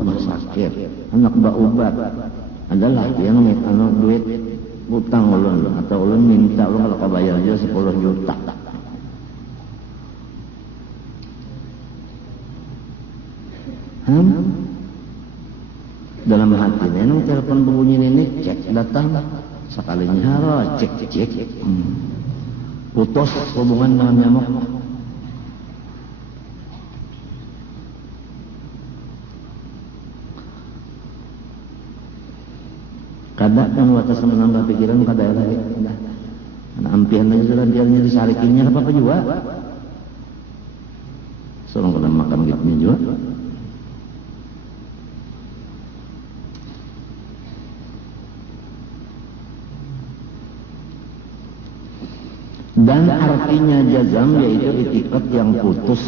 rumah sakit, anak berobat, adalah yang anu duit utang ulun atau ulun minta ulun kalau kabayar aja 10 juta. Dalam hati nenong telepon berbunyi ini cek datang sekalinya harus cek putus hubungan dengan nyamuk. Kadang kan watas menambah pikiran kada lagi. Anak ampian aja sudah diarnya disarikinnya apa juga. Seorang kena makan gitu juga. Dan artinya jazam yaitu itikat yang putus.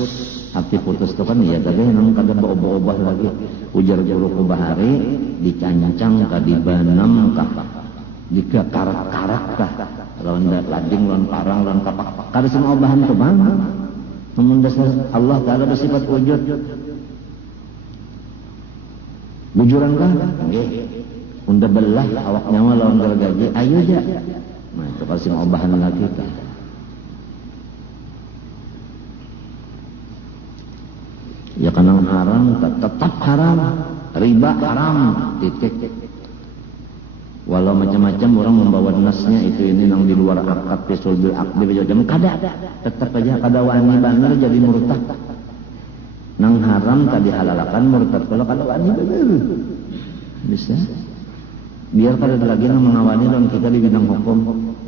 Arti putus itu kan ya tadi memang kada berubah-ubah lagi. Ujar guru ku bahari dicancang ka dibanam kah dikarak-karak kah lawan lading lawan parang lawan kapak kada semua obahan tu bang. Namun dasar Allah Taala bersifat wujud. Bujuran kah? Nggih. Unda belah awak nyawa lawan gergaji ayo aja. Nah itu kasih obahan lagi kah. Ya karena haram tetap haram, riba haram, titik. Walau macam-macam orang membawa nasnya itu ini yang di luar akad pisul bil akdi macam kada, tetap aja kada wani benar jadi murtad. Nang haram tadi halalakan murtad kalau kada wani benar. Bisa. Biar kada lagi yang mengawani orang kita di bidang hukum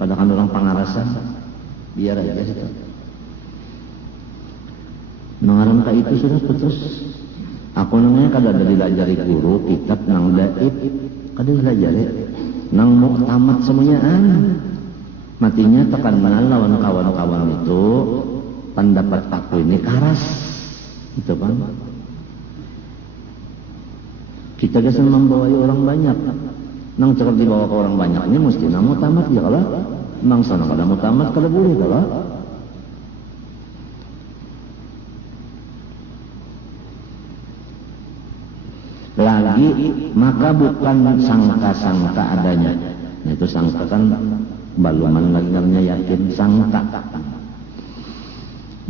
pada kan orang pangarasan. Biar aja itu. Nangaran ka itu sudah putus. Aku namanya kada ada dilajari guru kitab nang daib kada dilajari nang muktamad semuanya matinya tekan lawan kawan-kawan itu pendapat aku ini karas itu kan kita biasa membawa orang banyak nang cepat dibawa ke orang banyak ini mesti nang muktamad ya kalau nang sana kada muktamad kada boleh kalau lagi maka bukan sangka-sangka adanya. Nah, itu sangka kan baluman lagi yakin sangka.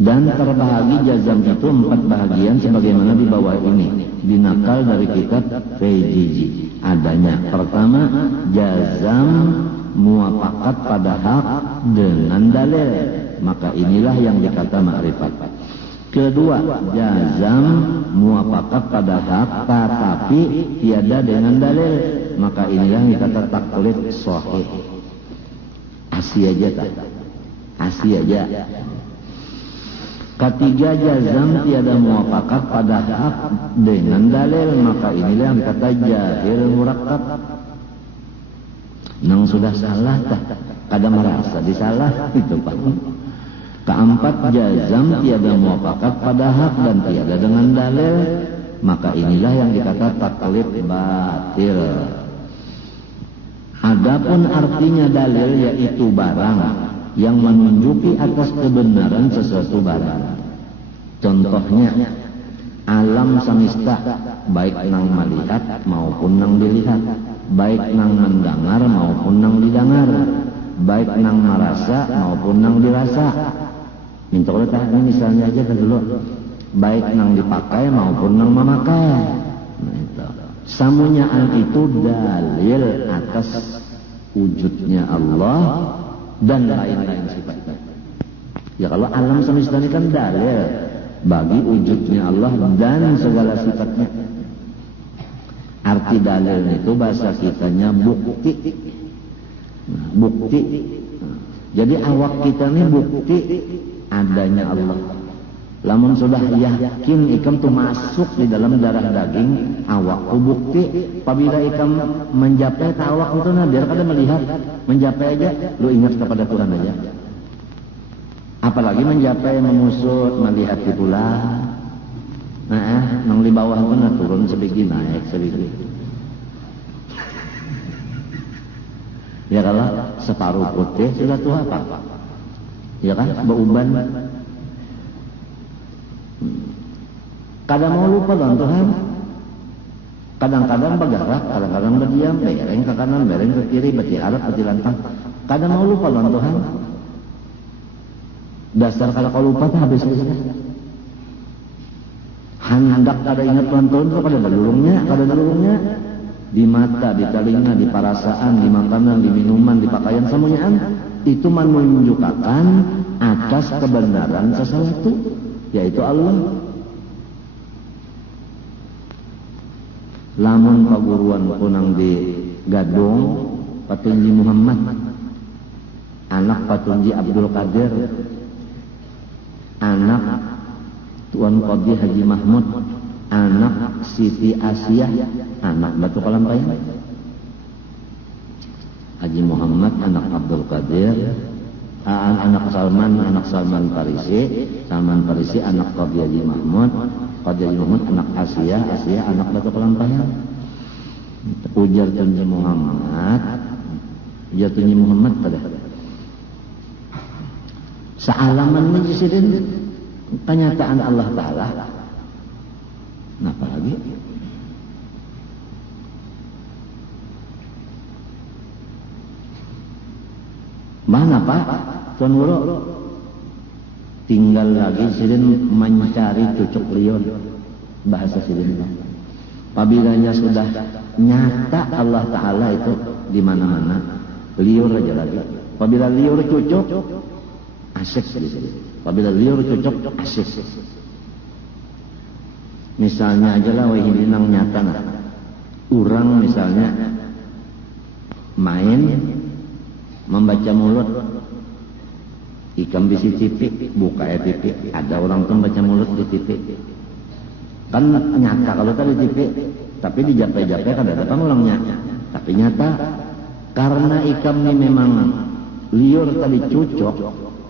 Dan terbahagi jazam itu 4 bahagian sebagaimana di bawah ini. Dinakal dari kitab Fejiji adanya. Pertama jazam muafakat pada hak dengan dalil. Maka inilah yang dikata ma'rifat. Kedua, jazam muafakat pada hak tetapi tiada dengan dalil. Maka inilah yang dikata taklid sahih. Asih aja tak? Asih aja. Ketiga, jazam tiada muafakat pada hak dengan dalil. Maka inilah yang dikata jahil murakkab. Nang sudah salah tak? Kada merasa disalah itu Pak. Keempat, jazam tiada muafakat pada hak dan tiada dengan dalil. Maka inilah yang dikata taklid batil. Adapun artinya dalil yaitu barang yang menunjuki atas kebenaran sesuatu barang. Contohnya alam semesta baik nang melihat maupun nang dilihat, baik nang mendengar maupun nang didengar, baik nang merasa maupun nang dirasa. Minta ini misalnya aja kan dulu, baik nang dipakai maupun nang memakai. Nah, itu. Samunya itu dalil atas wujudnya Allah dan lain-lain sifatnya. Ya kalau alam semesta ini kan dalil bagi wujudnya Allah dan segala sifatnya. Arti dalil itu bahasa kitanya bukti. Nah, bukti. Jadi awak kita ini bukti adanya Allah. Lamun sudah yakin ikam tu masuk di dalam darah daging awak tu bukti. Apabila ikam menjapai awak itu nah biar kada melihat, menjapai aja lu ingat kepada Tuhan aja. Apalagi menjapai memusut melihat di pula. Nah, nang di bawah itu nah turun sebiji naik sebiji. Ya kalau separuh putih sudah tua apa? Ya kan, beuban. Kada mau lupa dengan Tuhan. Kadang-kadang bergerak, kadang-kadang berdiam, bereng ke kanan, bereng ke kiri, beti harap, beti lantang. Kadang mau lupa lawan Tuhan. Dasar kalau kau lupa tuh habis saja. Hendak kada ingat Tuhan itu kada dalurungnya. Di mata, di telinga, di perasaan, di makanan, di minuman, di pakaian, semuanya itu menunjukkan atas kebenaran sesuatu, yaitu Allah. Lamun paguruan punang di Gadong, Patunji Muhammad, anak Patunji Abdul Qadir, anak Tuan Qadi Haji Mahmud, anak Siti Asiyah, anak Batu Kalampayan. Haji Muhammad, anak Abdul Qadir, anak Salman Farisi, anak Qadi Haji Mahmud, anak Asiyah, anak Batu Kalampayan. Ujar Tunji Muhammad pada sealaman menjadikan kenyataan Allah Ta'ala. Kenapa lagi? Mana Pak? Tuan Guru tinggal lagi sidin mencari cucuk liun, bahasa sidin. Apabila sudah nyata Allah Ta'ala itu di mana-mana, liur aja lagi. Apabila liur cucuk, asyik di sini. Apabila liur cucuk, asyik. Misalnya aja lah, wahai nang nyata nah. Urang misalnya main membaca mulut, ikam di TV, buka TV, ada orang tuh baca mulut di TV. Kan nyata kalau tadi TV, tapi di jape-jape kan ada ulangnya. Tapi nyata karena ikam ini memang liur tadi cucuk,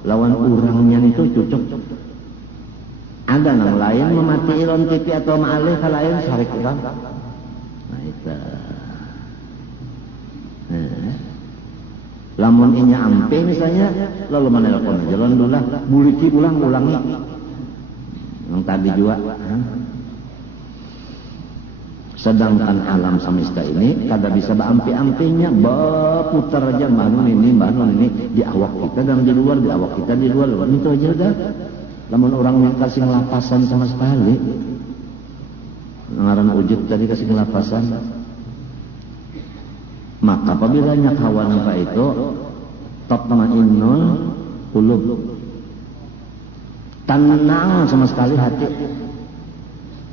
lawan urangnya itu cucuk. Ada yang lain memati ilon TV atau ma'alih kalau lain sarik urang. Nah itu. Lamun inya ampe misalnya, lalu menelpon aja, lalu lah, buliki ulangi. Yang tadi juga. Sedangkan alam semesta ini kada bisa beampi-ampinya, berputar aja bangun ini di awak kita dan di luar, di awak kita di luar, itu aja dah. Lamun orang yang kasih ngelapasan sama sekali, ngaran ujud tadi kasih ngelapasan. Maka apabila hawa nampa itu tatma'innul qulub, tenang sama sekali hati,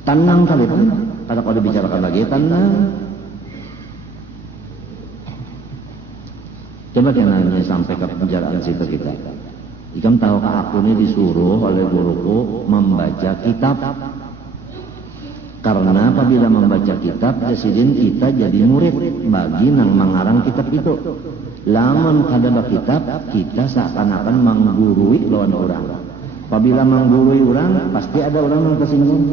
tenang kali pun. Kalau kau dibicarakan lagi tenang. Coba kenanya sampai ke penjaraan situ kita. Ikam tahukah aku ini disuruh oleh guruku membaca kitab. Karena apabila membaca kitab, jasidin kita jadi murid bagi nang mengarang kitab itu. Lamun kada kitab, kita seakan-akan menggurui lawan orang. Apabila menggurui orang, pasti ada orang yang tersinggung.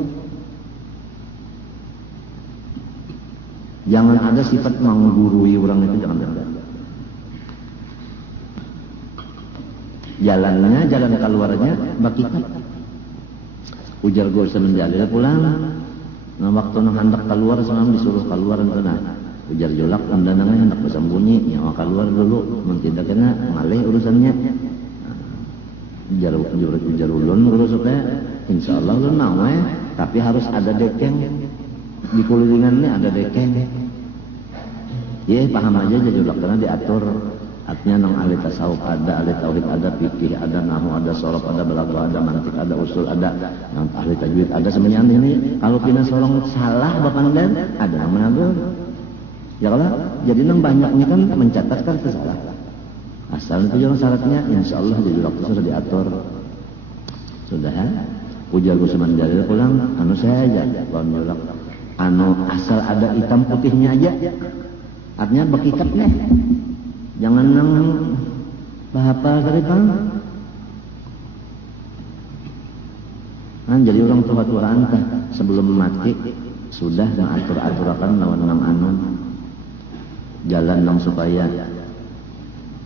Jangan ada sifat menggurui orang itu, jangan ada. Jalannya, jalan keluarnya, bakitab. Ujar gue semenjalil pulang. Nah waktu nang hendak keluar semalam disuruh keluar itu nah. Ujar jolak undangannya hendak bersembunyi, nyawa keluar dulu, tidak kena ngalih urusannya. Ujar ulun urus supaya insyaallah ulun mau tapi harus ada dekeng. Di kulilingannya ada dekeng. Ya paham aja jolak karena diatur. Artinya nang ahli tasawuf ada, ahli tauhid ada, fikih ada, nahwu ada, sorof ada, balaghah ada, mantik ada, usul ada, yang ahli tajwid ada, semuanya ini. Kalau pina sorong salah bahkan dan ada yang menagur. Ya kalau jadi nang banyaknya kan mencatatkan kesalahan. Asal itu jangan syaratnya, insyaallah jadi waktu sudah diatur. Sudah ya. Ujar Gusman Jalil pulang, anu saya aja, lawan jolak. Anu asal ada hitam putihnya aja. Artinya berkitab nih. Jangan nang bahapa dari bang. Kan jadi orang tua-tua antah sebelum mati sudah mengatur-aturakan lawan nang anu jalan nang supaya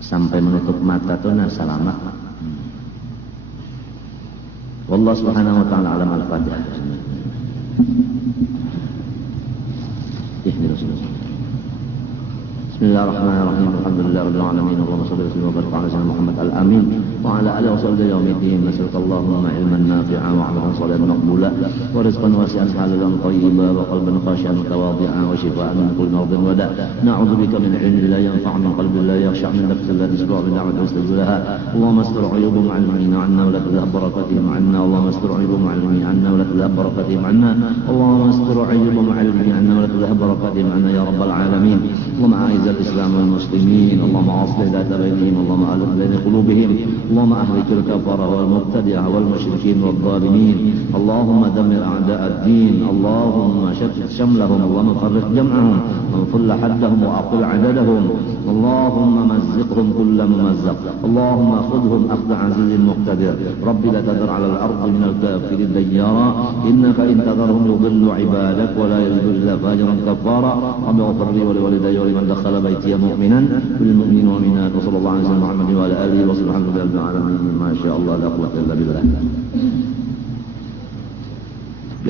sampai menutup mata tuh nah selamat. Wallahu subhanahu wa ta'ala alam al-fatihah. Bismillahirrahmanirrahim. Alhamdulillahirabbil alamin. Allahumma shalli wa sallim wa barik ala sayyidina Muhammad al-amin wa ala alihi wa sahbihi yaumiddin. Nas'alukallahumma ilman nafi'an wa 'amalan shalihan maqbula wa rizqan wasi'an halalan thayyiban wa qalban khashi'an mutawadhi'an wa shifaa'an min kulli maradin wa da'. Na'udzubika min 'ilmin la yanfa' min qalbin la yakhsha' min nafsin la tasba'u bi ni'matin tastajibulaha. Allahumma astur 'uyubahum 'almina 'anna wa la tudhhab barakatihim 'anna. Allahumma astur 'uyubahum 'almina 'anna wa la tudhhab barakatihim 'anna. Allahumma astur 'uyubahum 'almina 'anna wa la tudhhab barakatihim 'anna ya rabbal alamin. اللهم أعز الإسلام والمسلمين، اللهم أصلح ذات بينهم، اللهم ألف بين قلوبهم، اللهم أهلك الكفرة والمبتدعة والمشركين والظالمين، اللهم دمر أعداء الدين، اللهم شتت شملهم، اللهم فرق جمعهم وانفل حدهم وأقل عددهم، اللهم مزقهم كل ممزق، اللهم خذهم أخذ عزيز مقتدر. رب لا تذر على الأرض من الكافرين ديارا، إنك إن تذرهم يضل عبادك ولا يلد إلا فاجرا كفارا. رب اغفر لي ولوالدي ولمن دخل بيتي مؤمنا وللمؤمنين والمؤمنات. وصلى الله على سيدنا محمد وعلى آله وصحبه الحمد لله رب العالمين. ما شاء الله لا قوة إلا بالله.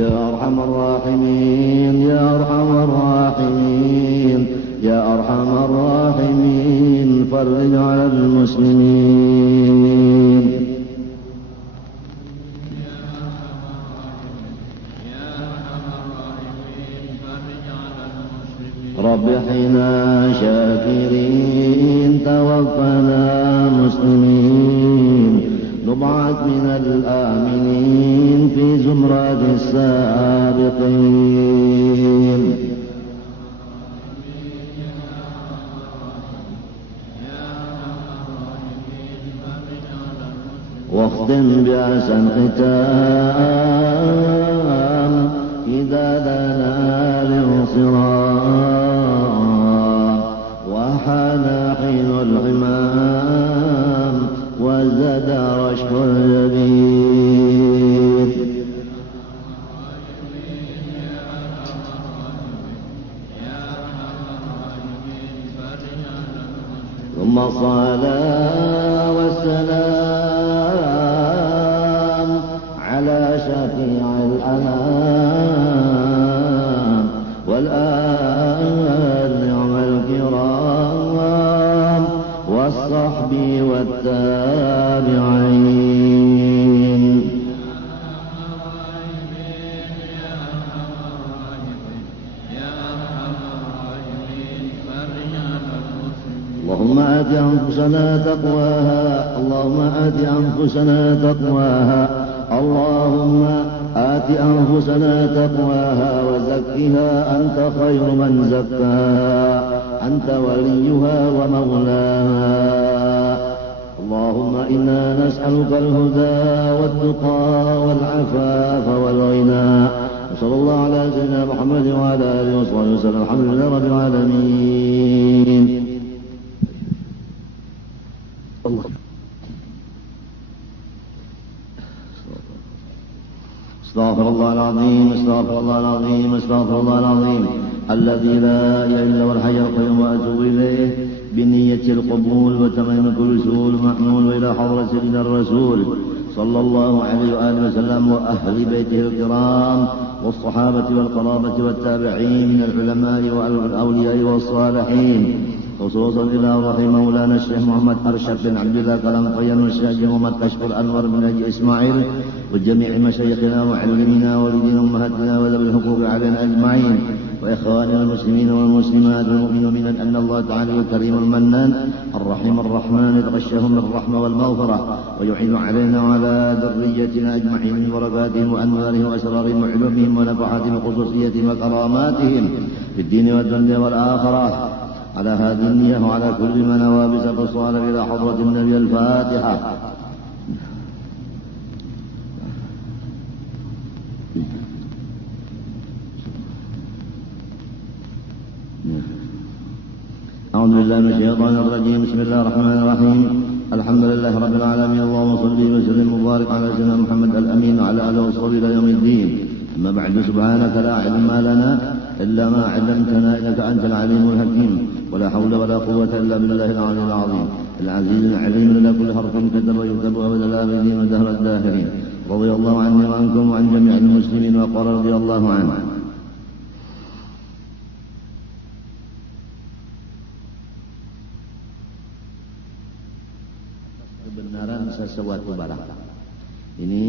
يا أرحم الراحمين يا أرحم الراحمين يا أرحم الراحمين فرج على المسلمين. رب احينا شاكرين توفنا مسلمين، نبعث من الآمنين في زمرة السابقين. واختم بأحسن ختام إذا دنا الانصراف وحان حين الغمام وزاد رشح الجبين. ثم الصلاة والسلام على شفيع الأنام والآل نعم الكرام والصحب والتابعين. اللهم آت أنفسنا تقواها، اللهم آت أنفسنا تقواها، اللهم آت أنفسنا تقواها وزكها أنت خير من زكاها، أنت وليها ومولاها. اللهم إنا نسألك الهدى والتقى والعفاف والغنى. وصلى الله على سيدنا محمد وعلى آله وصحبه وسلم. الحمد لله رب العالمين. الله استغفر الله العظيم استغفر الله العظيم استغفر الله العظيم الذي لا إله إلا هو الحي القيوم وأتوب إليه بنية القبول وتمام كل سؤول محمول وإلى حضرة سيدنا الرسول صلى الله عليه وآله وسلم وأهل بيته الكرام والصحابة والقرابة والتابعين من العلماء والأولياء والصالحين، خصوصا إلى رحمه مولانا الشيخ محمد أرشد بن عبد الله كلام والشيخ محمد كشف الأنور بن حاج إسماعيل وجميع مشايخنا ومعلمينا ووالدينا وأمهاتنا وذوي الحقوق علينا أجمعين، وإخواننا المسلمين والمسلمات والمؤمنين أن الله تعالى الكريم المنان الرحيم الرحمن يتغشاهم بالرحمة والمغفرة ويعين علينا وعلى ذريتنا أجمعين من بركاتهم وأنوارهم وأسرارهم وعلومهم ونفحاتهم وخصوصيتهم وكراماتهم في الدين والدنيا والآخرة. على هذه النية وعلى كل من نوى بسبب الصالح إلى حضرة النبي. الفاتحة. أعوذ بالله من الشيطان الرجيم. بسم الله الرحمن الرحيم. الحمد لله رب العالمين. اللهم صل وسلم وبارك على سيدنا محمد الأمين وعلى آله وصحبه إلى يوم الدين. أما بعد، سبحانك لا علم لنا إلا ما علمتنا إنك أنت العليم الحكيم، ولا حول ولا قوة إلا بالله العلي العظيم العزيز العليم. لنا كل حرف كتب ويكتب أبدا الآبدين ودهر الداهرين. رضي الله عني وعنكم وعن جميع المسلمين وقال رضي الله عنه. sesuatu barang. Ini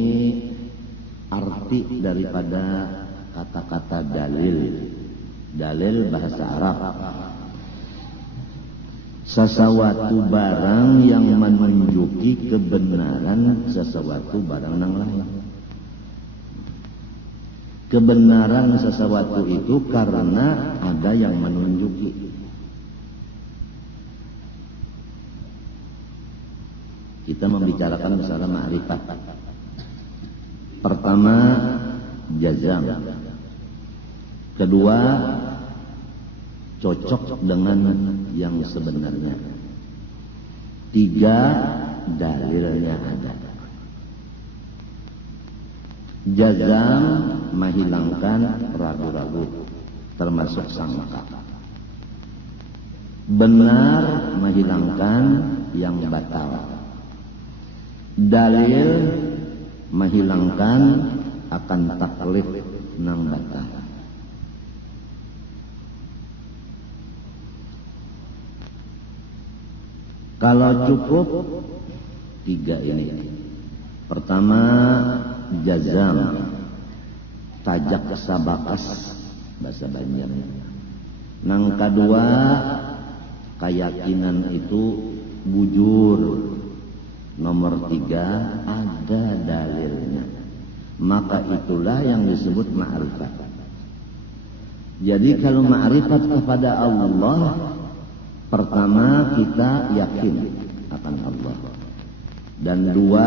arti daripada kata-kata dalil. Dalil bahasa Arab. Sesuatu barang yang menunjuki kebenaran sesuatu barang yang lain. Kebenaran sesuatu itu karena ada yang menunjuki. Kita membicarakan masalah ma'rifat. Pertama, jazam. Kedua, cocok dengan yang sebenarnya. Tiga, dalilnya ada. Jazam menghilangkan ragu-ragu, termasuk sangka. Benar menghilangkan yang batal. Dalil menghilangkan akan taklif nang batal. Kalau cukup tiga ini. Pertama, jazam, tajak sabakas bahasa Banjar. Nang kedua, keyakinan itu bujur. Nomor tiga, ada dalilnya. Maka itulah yang disebut ma'rifat. Jadi kalau ma'rifat kepada Allah, pertama kita yakin akan Allah. Dan dua,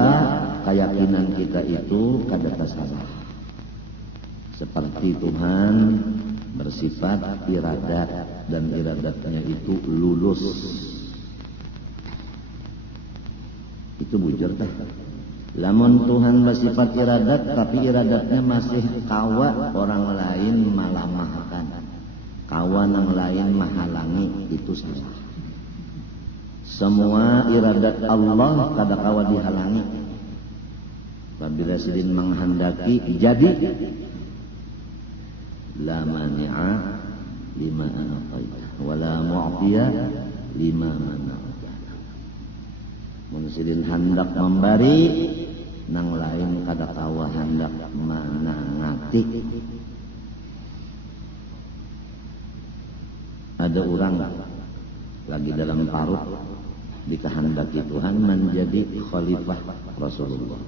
keyakinan kita itu kada salah. Seperti Tuhan bersifat iradat dan iradatnya itu lulus. Itu bujur teh. Lamun Tuhan bersifat iradat tapi iradatnya masih kawa orang lain malah mahakan. Kawa yang lain menghalangi, itu salah. Semua iradat Allah kada kawa dihalangi. Apabila sidin menghendaki jadi, la mani'a lima a'taita wa la mu'tiya lima mana'ta. Mun sidin hendak memberi, nang lain kada kawa hendak manangati. Ada orang lagi dalam parut dikehendaki Tuhan menjadi khalifah Rasulullah.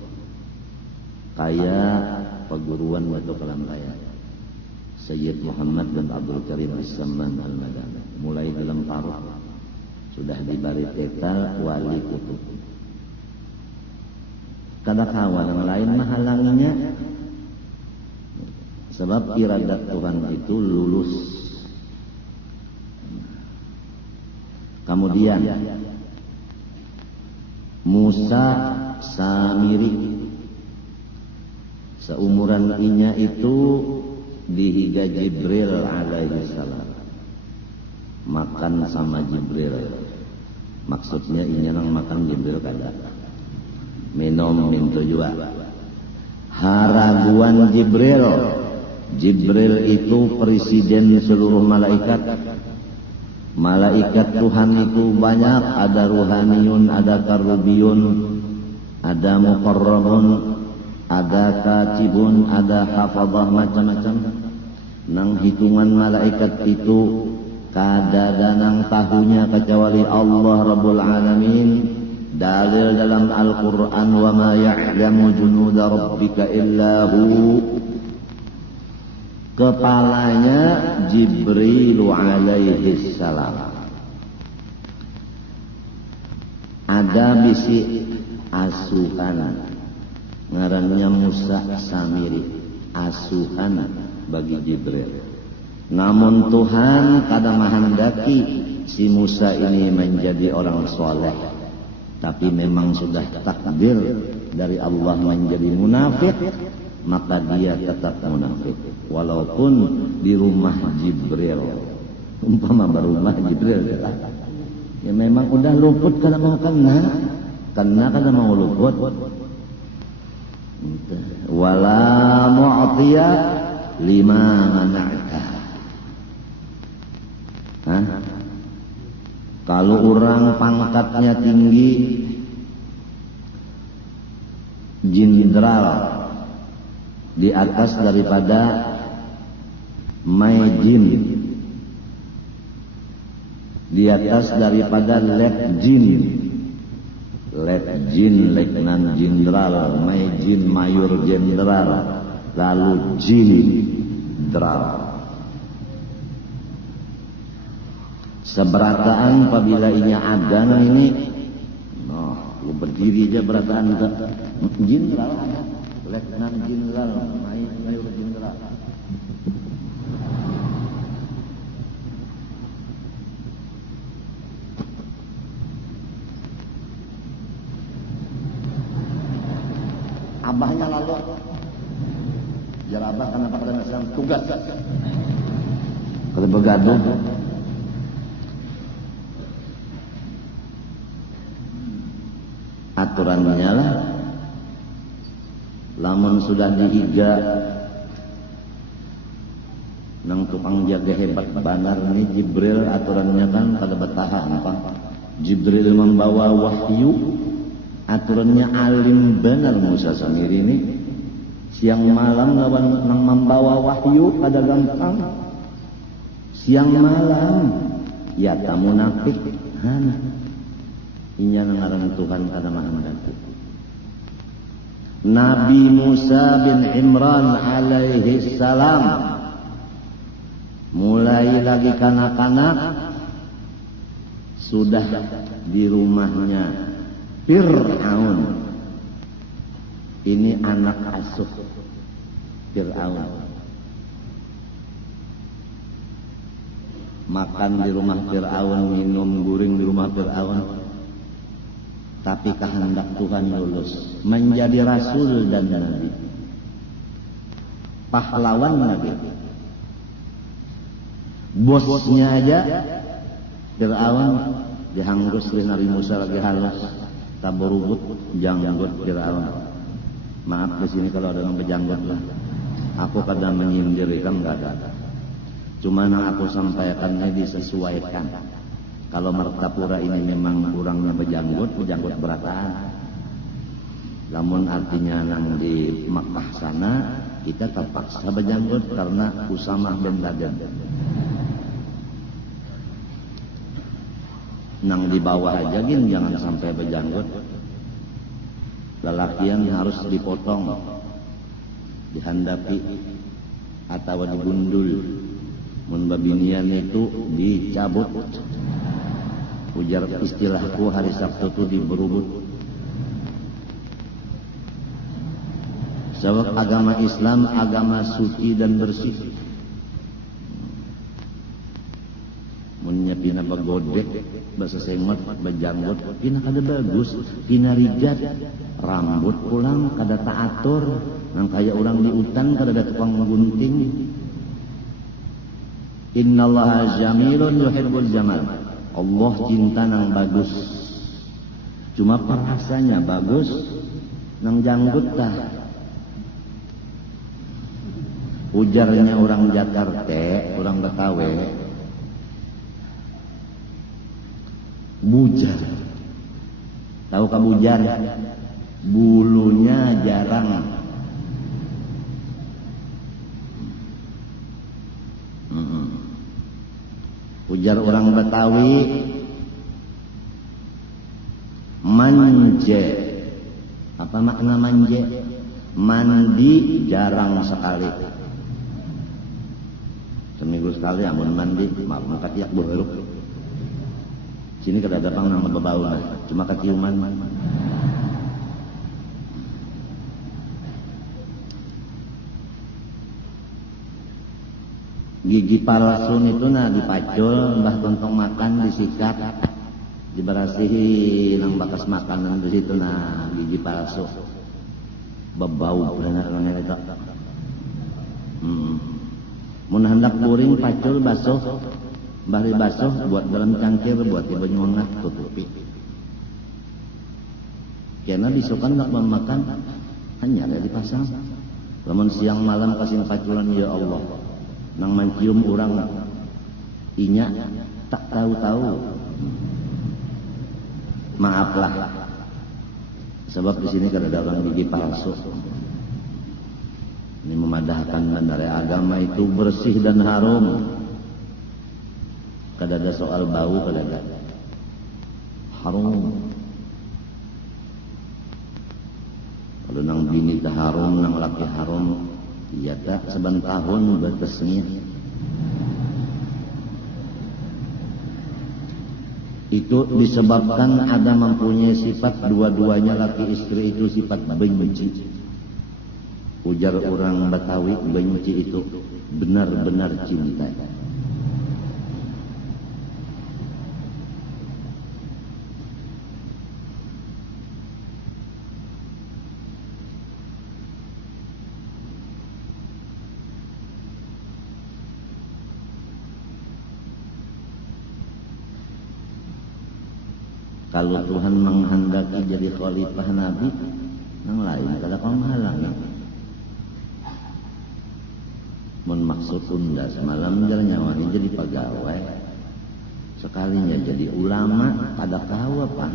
Kayak perguruan Batu Kalam Raya Sayyid Muhammad bin Abdul Karim As-Samman Al-Madani. Mulai dalam parut sudah diberi tetal wali kutub. Kada kawa yang lain menghalanginya. Sebab iradat Tuhan itu lulus. Kemudian Musa Samiri, seumuran inya itu dihiga Jibril alaihi salam. Makan sama Jibril. Maksudnya inya nang makan Jibril kada. Minum mintu juga. Haraguan Jibril. Jibril itu presiden seluruh malaikat. Malaikat Tuhan itu banyak, ada ruhaniyun, ada karubiyun, ada muqarrabun, ada katibun, ada hafadhah, macam-macam. Nang hitungan malaikat itu kada danang tahunya kecuali Allah Rabbul Alamin. Dalil dalam Al-Quran, wa ma ya'lamu junuda rabbika illahu. Kepalanya Jibril alaihi salam. Ada bisi asuhan, ngarannya Musa Samiri, asuhan bagi Jibril. Namun Tuhan kada menghendaki si Musa ini menjadi orang soleh, tapi memang sudah takdir dari Allah menjadi munafik, maka dia tetap munafik walaupun di rumah Jibril. Umpama berumah Jibril ya memang udah luput kada mau kena kada mau luput. Wala mu'tiya lima mana'ta. Kalau orang pangkatnya tinggi, jenderal, di atas daripada maijin, di atas daripada letjin, letnan jenderal, maijin mayor jenderal, lalu jenderal. Seberataan apabila ini ada, nah ini, lu berdiri aja berataan jenderal, letnan jenderal, mayor jenderal. Abahnya lalu, biar abah kenapa kalian sedang tugas? Kalau begaduh, aturannya lah, lamun sudah dihiga nang tukang jaga hebat banar ini Jibril, aturannya kan pada betahan apa? Jibril membawa wahyu, aturannya alim benar Musa Samiri ini. Siang malam lawan nang membawa wahyu pada gampang. Siang malam ya tamu munafik hana. Inya ngaran Tuhan kada maha mengerti. Nabi Musa bin Imran alaihi salam mulai lagi kanak-kanak sudah di rumahnya Fir'aun. Ini anak asuh Fir'aun. Makan di rumah Fir'aun, minum guring di rumah Fir'aun. Tapi kehendak Tuhan lulus menjadi rasul dan nabi, pahlawan nabi. Bosnya aja Fir'aun dihanggus oleh Nabi Musa lagi halus, taburubut janggut Fir'aun. Maaf di sini kalau ada yang berjanggut lah. Aku kadang menyindir kan enggak ada. Cuma yang aku sampaikannya disesuaikan. Kalau Martapura ini memang kurangnya berjanggut berataan. Namun artinya nang di Makkah sana kita terpaksa berjanggut karena Usamah bin Laden. Nang di bawah aja gin jangan sampai berjanggut. Lelakian harus dipotong, dihandapi atau digundul. Mun babinian itu dicabut. Ujar istilahku hari Sabtu itu diberubut. Sebab agama Islam agama suci dan bersih. Munnya pina begodek, bahasa sengot, bejanggot, pina kada bagus, pina rijat, rambut pulang kada taatur, nang kaya orang di hutan kada ada tukang gunting. Innallaha jamilun yuhibbul jamal. Allah cinta nang bagus. Cuma perasanya bagus nang janggut tah. Ujarnya orang Jakarta, orang Betawi, bujar. Tahu ka bujar? Bulunya jarang. Ujar orang Betawi, manje. Apa makna manje? Mandi jarang sekali. Seminggu sekali amun mandi, maaf katiak buruk. Sini kada ada pang nama bebau nah, cuma keciuman. Gigi palsu itu nah dipacul, mbah tontong makan disikat, diberasihi nang bakas makanan di situ nah gigi palsu. Bebau benar orang itu. Mun hendak puring pacul basuh, bari basuh buat dalam cangkir buat ibu nyongak tutupi. Karena disukan nak memakan hanya ada dipasang. Lamun siang malam kasih paculan ya Allah. Nang mencium orang inya tak tahu-tahu. Maaflah. Sebab di sini kada ada orang gigi palsu. Ini memadahkan bandara agama itu bersih dan harum. Kada ada soal bau, kada ada. Harum. Kalau nang bini tak harum, nang laki harum, iya tak sebentahun batasnya. Itu disebabkan ada mempunyai sifat dua-duanya laki istri itu sifat benci. Ujar orang Betawi, benci itu benar-benar cinta. Kalau Tuhan menghendaki jadi khalifah Nabi, yang lain kada kau menghalangi. Mun maksud tunda semalam jalan nyawanya jadi pegawai, sekalinya jadi ulama, kada kau apa?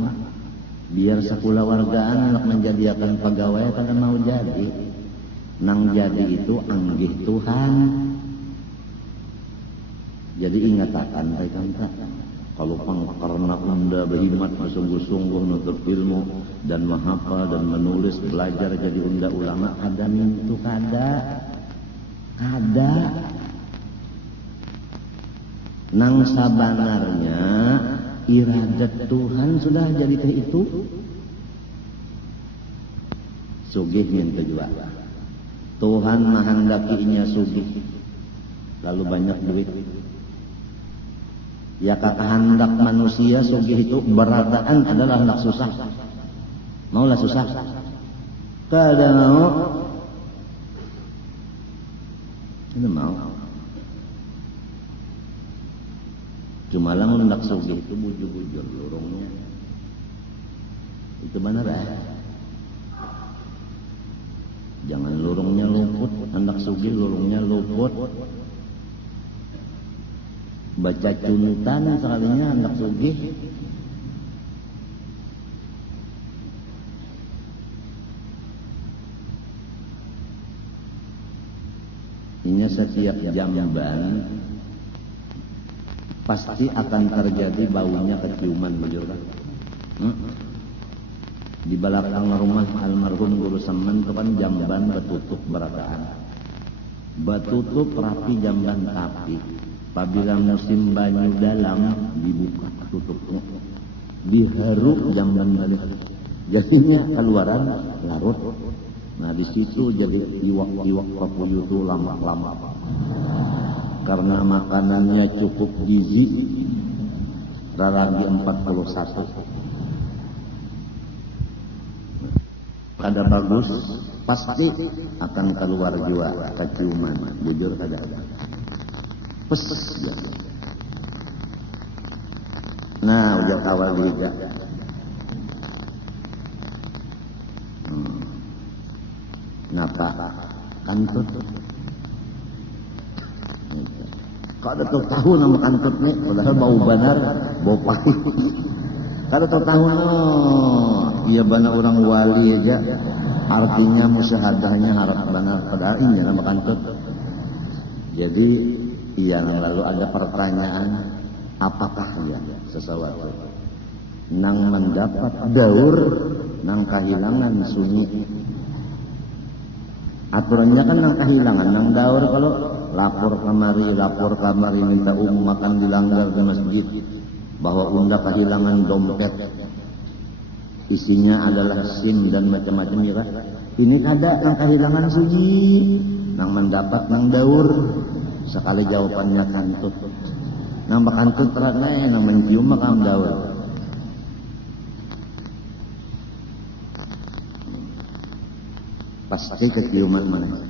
Biar sekolah wargaan anak menjadikan pegawai kada mau jadi. Nang jadi itu anggih Tuhan. Jadi ingat akan baik tak. Kalau karena anda berhimmat bersungguh-sungguh nuntut ilmu dan menghafal dan menulis belajar jadi unda ulama, ada mintu kada nang sabanarnya iradat Tuhan sudah jadi teh itu sugih mintu juga Tuhan menghendakinya sugih lalu banyak duit. Ya kehendak manusia sugih itu berataan adalah hendak susah. Maulah susah. Kada mau. Tidak mau. Cuma lah hendak sugih itu bujur-bujur lurungnya. Itu benar Jangan lurungnya luput, hendak sugih lurungnya luput. Baca cunutan sekalinya hendak sugih. Ini setiap jamban pasti akan terjadi baunya keciuman bujur kan? Di belakang rumah almarhum Guru Semen itu kan jamban betutup berataan. Betutup rapi jamban tapi apabila musim banyu dalam dibuka tutupnya, diharu jamban balik, jadinya keluaran larut. Nah di situ jadi iwak-iwak papuyu itu lama-lama karena makanannya cukup gizi. Raragi 41. Kada bagus pasti akan keluar jua keciuman bujur kada. Pes ya. Nah udah awal juga. Napa kantut? Kada tahu nama kantut nih, padahal bau benar, bau pahit. Kada tahu iya benar orang wali aja. Artinya musyahadahnya harap benar, padahal ini nama kantut. Jadi iya, lalu ada pertanyaan, apakah ya sesuatu nang mendapat daur, nang kehilangan sunyi. Aturannya kan nang kehilangan, nang daur kalau lapor kamari minta makan dilanggar di masjid, bahwa unda kehilangan dompet, isinya adalah SIM dan macam-macam ya. Ini ada nang kehilangan sunyi, nang mendapat nang daur. Sekali jawabannya kantut. Nang kantut terane nang mencium makam daur. Pasti keciuman mana.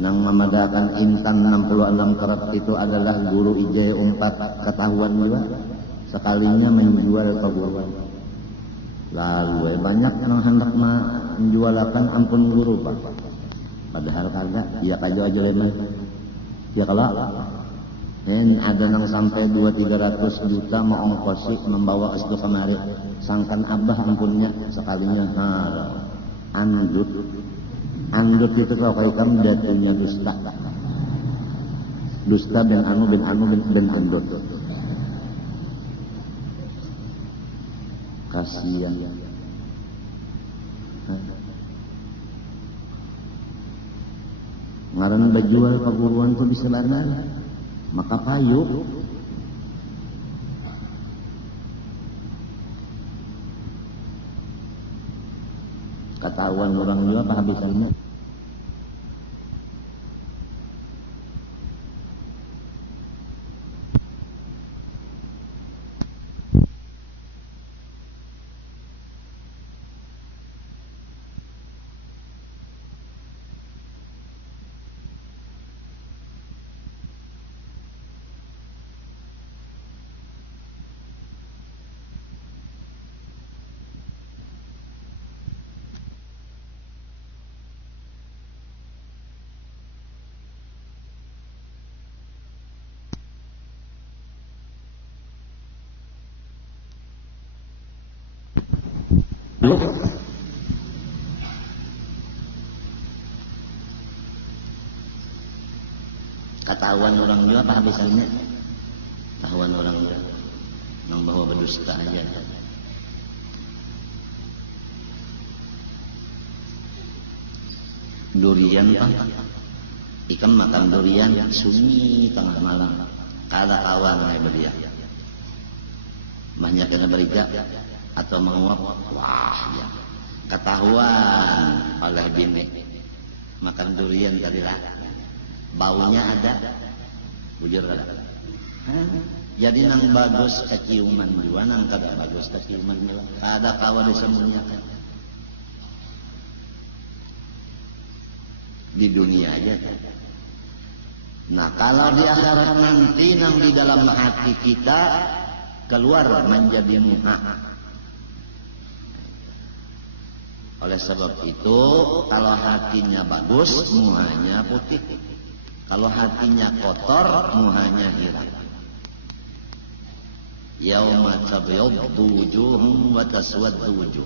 Nang memadakan intan 66 karat itu adalah guru ijaya 4 ketahuan juga. Sekalinya menjual perguruan. Lalu banyak yang hendak menjualakan ampun guru Pak. Padahal kagak, iya kajo aja lemah. Ya kalau Ada nang sampai 200-300 juta mau ongkosi membawa itu kemari. Sangkan abah ampunnya sekalinya. Andut itu kalau kayak kamu datunya dusta. Dusta bin anu bin andut. Kasihan. Ngaran bajual paguruan tuh bisa lanar. Maka payu ketahuan orang juga apa habisannya. Ketahuan orang juga apa habisannya? Ketahuan orang juga yang bawa berdusta aja. Durian pak, ikan makan durian sunyi tengah malam. Kada kawan ay beria. Banyak yang beriga atau menguap. Wah ya. Ketahuan oleh bini makan durian tadi lah. Baunya ada, bujur ada. Jadi nang bagus keciuman juga, nang kada bagus keciuman juga. Kada kawan disembunyikan. Di dunia aja. Nah kalau di akhirat nanti nang di dalam hati kita keluar menjadi muha. Oleh sebab itu kalau hatinya bagus, muhanya putih. Kalau hatinya kotor, muhanya hilang. Yauma tabyaddu wujuhum wa taswaddu wujuh.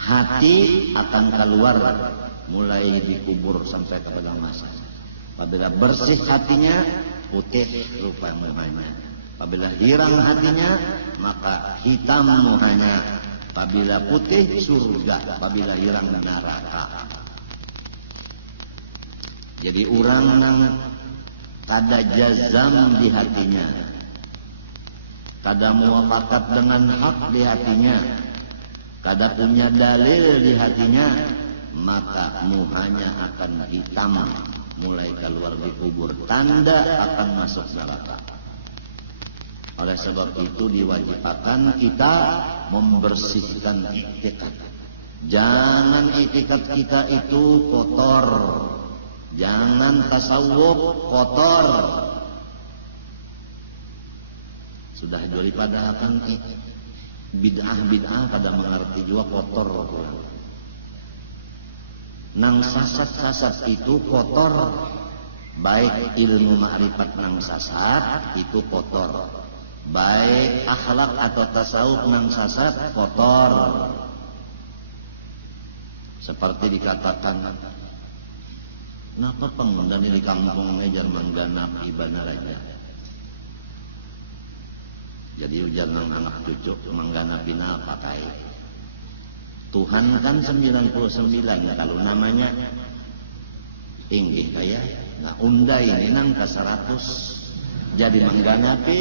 Hati akan keluar mulai dikubur sampai ke padang mahsyar. Apabila bersih hatinya, putih rupa muhanya. Apabila hilang hatinya, maka hitam muhanya. Apabila putih surga, apabila hilang neraka. Jadi orang yang kada jazam di hatinya, kada muafakat dengan hak di hatinya, kada punya dalil di hatinya, maka muhanya akan hitam mulai keluar di kubur, tanda akan masuk neraka. Oleh sebab itu diwajibkan kita membersihkan i'tikad. Jangan i'tikad kita itu kotor. Jangan tasawuf kotor. Sudah daripada akan bid'ah pada mengerti juga kotor. Nang sasat itu kotor. Baik ilmu ma'rifat nang sasat itu kotor. Baik akhlak atau tasawuf nang sasat kotor. Seperti dikatakan, kenapa pengendali di kampung ngejar mengganap ibadah raja? Jadi ujar nang anak cucu mengganapin apa pakai? Tuhan kan 99 kalau namanya tinggi kayak. Nah undai ini nang ke 100 jadi mengganapi.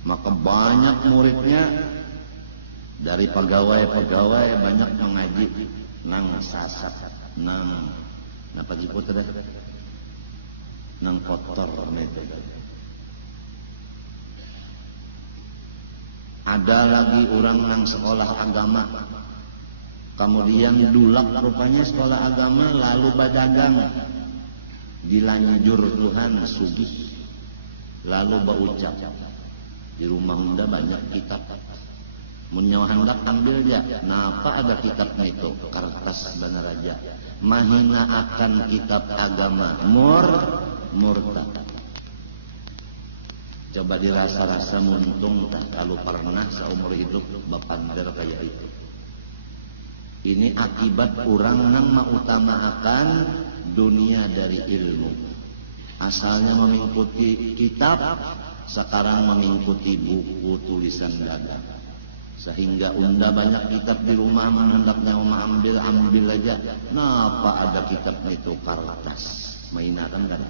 Maka banyak muridnya dari pegawai-pegawai banyak mengaji nang sasat, nang napa disebut tadi? Nang kotor itu. Ada lagi orang nang sekolah agama, kemudian dulak rupanya sekolah agama lalu badagang, dilanjur Tuhan sugih, lalu berucap. Di rumah Unda banyak kitab. Mun nyawa hendak ambil aja. Napa ada kitab itu? Kertas bener aja. Mahina akan kitab agama. Murtad. Coba dirasa-rasa muntung tak kalau pernah seumur hidup bapander kayak itu. Ini akibat orang nang mengutamakan dunia dari ilmu. Asalnya mengikuti kitab, sekarang mengikuti buku tulisan dada. Sehingga unda banyak kitab di rumah, hendaknya ambil aja. Napa ada kitab itu kertas? Mainatan kan?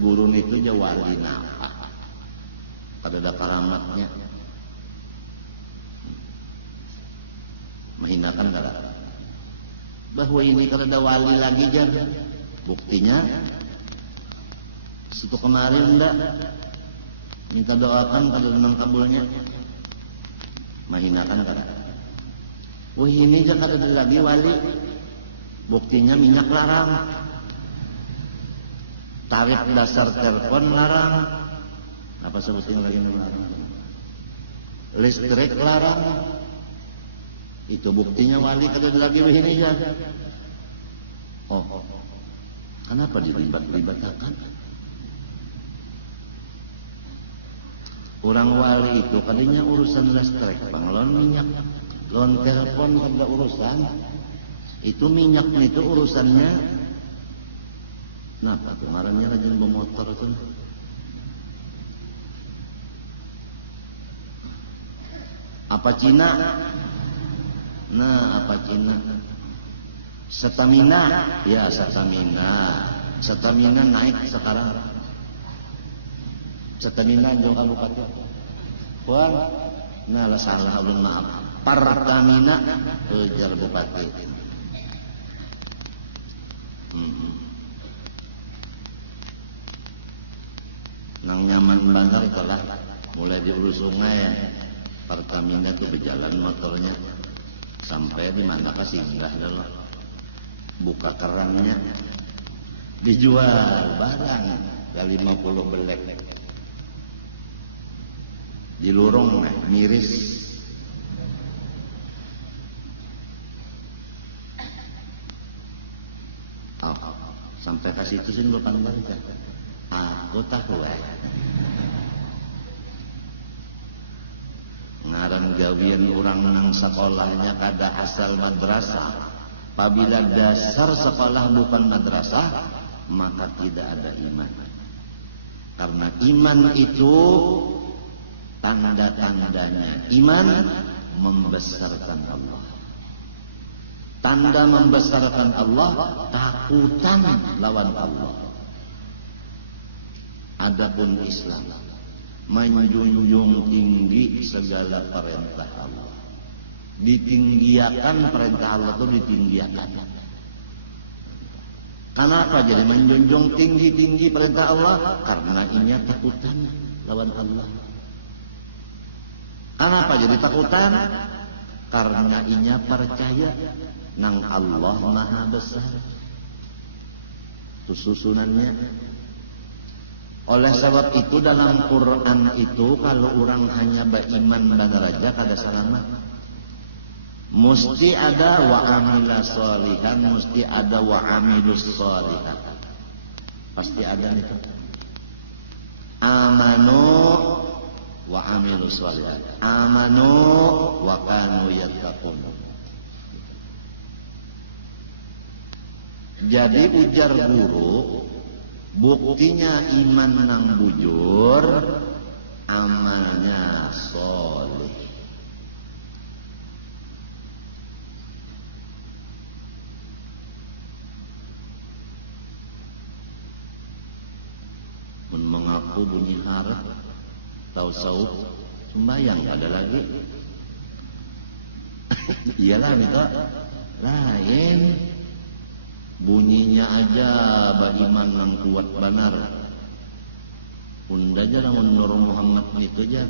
Guru itu aja wali napa? Pada ada karamatnya. Mahinakan kada. Bahwa ini kalau ada wali lagi jar. Buktinya situ kemarin ndak minta doakan kalau menang kabulnya. Mahinakan kada. Wah ini jar kada ada lagi wali. Buktinya minyak larang. Tarif dasar telepon larang. Apa sebutin lagi nama larang? Listrik larang. Itu buktinya wali kada lagi begini ya. Oh, kenapa dilibat-libatkan? Orang wali itu kadinya urusan listrik, panglon minyak, lon telepon kada urusan. Itu minyak itu urusannya. Nah, kemarinnya rajin bermotor tuh. Apa Cina? Nah, apa Cina? Stamina, ya stamina. Stamina naik sekarang. Stamina jauh kabupaten. Wah, nah lah salah ulun maaf. Pertamina ujar bupati. Nang nyaman banget itulah. Mulai diurus sungai ya. Pertamina tuh berjalan motornya. Sampai di mana ka singgah dulu. Buka kerannya. Dijual barang. Ya 50 belek. Di lorong miris. Oh, sampai ke situ sih lu pandang kan. Aku tahu ngaran gawian orang nang sekolahnya kada asal madrasah. Apabila dasar sekolah bukan madrasah, maka tidak ada iman. Karena iman itu tanda-tandanya. Iman membesarkan Allah. Tanda membesarkan Allah, takutan lawan Allah. Adapun Islam menjunjung tinggi segala perintah Allah. Ditinggiakan perintah Allah itu ditinggiakan. Kenapa jadi menjunjung tinggi perintah Allah? Karena ini takutan lawan Allah. Kenapa jadi takutan? Karena inya percaya nang Allah Maha Besar. Itu susunannya. Oleh sebab itu dalam Quran itu kalau orang hanya beriman dan raja kada selamat. Mesti ada wa amila sholihan, mesti ada wa amilus sholihan. Pasti ada itu. Amanu wa amilus sholihan. Amanu wa kanu yattaqun. Jadi ujar guru, buktinya iman nang bujur, amalnya soleh. Mengaku bunyi harap, tahu saut, sembayang ada lagi. Iyalah itu lain. Bunyinya aja beriman yang kuat benar. Unda aja namun Nur Muhammad itu aja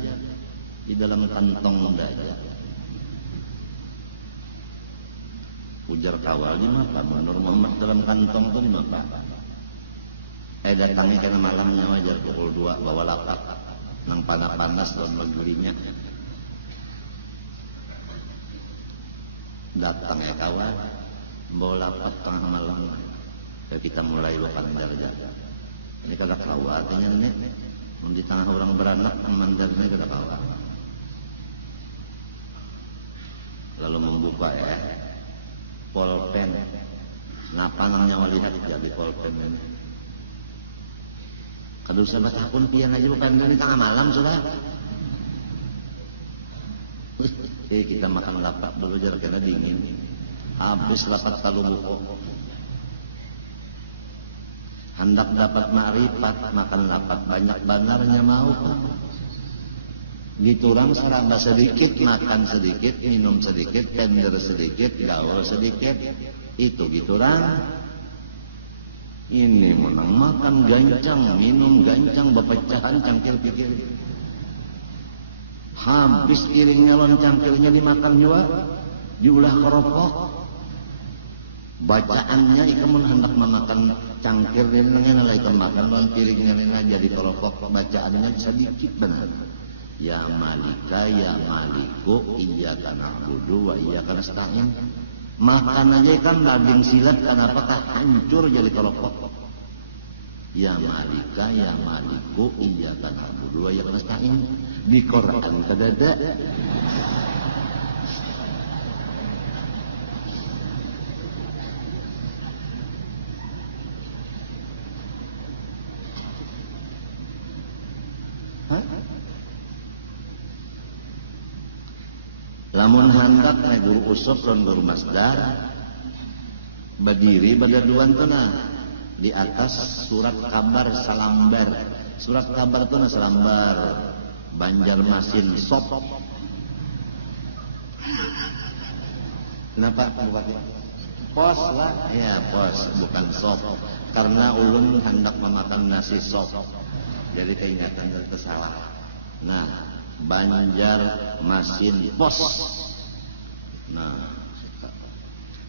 di dalam kantong unda aja. Ujar kawal di mapa Nur Muhammad dalam kantong pun mapa. Datangnya karena malamnya wajar pukul 2 bawa lapak nang panas-panas dalam legerinya. Datang kawal bawa lapak tengah malam. Kita mulai lupakan jaga. Ini kagak kawal artinya nih. Di tengah orang beranak mandarnya kagak kawal. Lalu membuka polpen. Napa namanya walihat jadi polpen ini. Kadang sahabat akun pian aja bukan ini tengah malam sudah. Kita makan lapak dulu jar karena dingin. Habis lapak kalau buko. Hendak dapat makrifat makan lapak banyak banarnya mau kan. Diturang seraba sedikit, makan sedikit, minum sedikit, tender sedikit, gaul sedikit. Itu diturang. Ini menang makan gancang, minum gancang, bepecahan cangkil pikir. Habis piringnya lon cangkilnya dimakan juga, diulah keropok. Bacaannya ikamun hendak memakan cangkir ini nalai makan lon piringnya jadi keropok. Bacaannya sedikit benar. Ya Malika, ya Maliku, iyyaka na'budu wa iyyaka nasta'in. Makan aja kan daging silat, kenapa hancur jadi keropok? Ya Malika, ya Maliku, iyyaka na'budu wa iyyaka nasta'in. Di Quran kadada. Lamun handak na guru usop dan guru masdar berdiri badaduan tuh nah di atas surat kabar salambar. Surat kabar tuh nah salambar Banjarmasin sop. Kenapa bukan pos lah? Ya pos bukan sop. Karena ulun hendak memakan nasi sop. Jadi keingatan tersalah. Nah, Banjarmasin pos. Nah,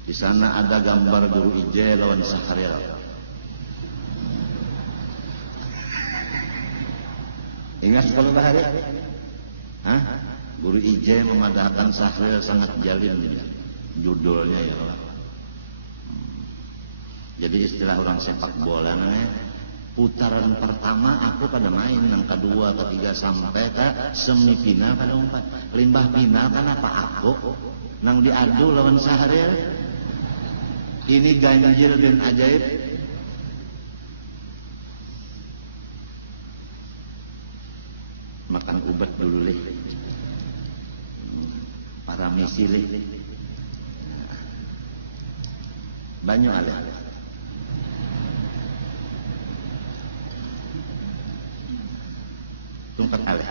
di sana ada gambar Guru Ije lawan Sahril. Ingat kalau bahari? Hah? Guru Ije memadahkan Sahril sangat jalin judulnya ya Allah. Jadi istilah orang sepak bola putaran pertama aku pada main, yang kedua, ketiga sampai ke semifinal pada umpat. Limbah final kan apa aku? Nang diadu lawan Sahril. Ini ganjil dan ajaib. Makan ubat dulu leh. Para misi leh. Banyak alih. Tungkat alih.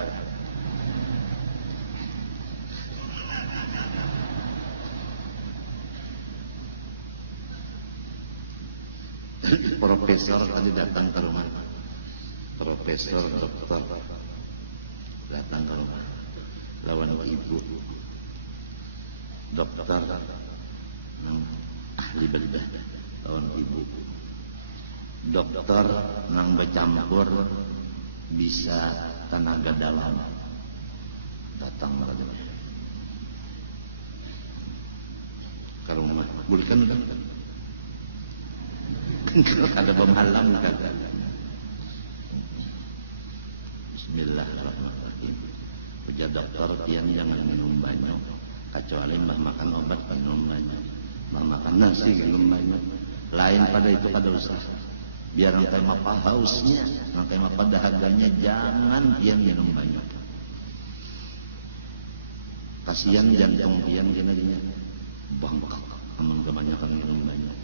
Profesor tadi datang ke rumah. Profesor dokter datang ke rumah. Lawan ibu. Dokter ahli bedah lawan ibu. Dokter nang bercampur bisa tenaga dalam datang ke rumah. Bukan kan ada pemalam kan. Bismillahirrahmanirrahim. Puja dokter tiang jangan minum banyak kecuali mbah makan obat minum banyak, mbah makan nasi minum banyak. Lain pada itu kada usah. Biar nanti mapa hausnya, nanti mapa dahaganya, jangan pian minum banyak. Kasihan jantung pian gini-gini bangkak, namun kebanyakan minum banyak.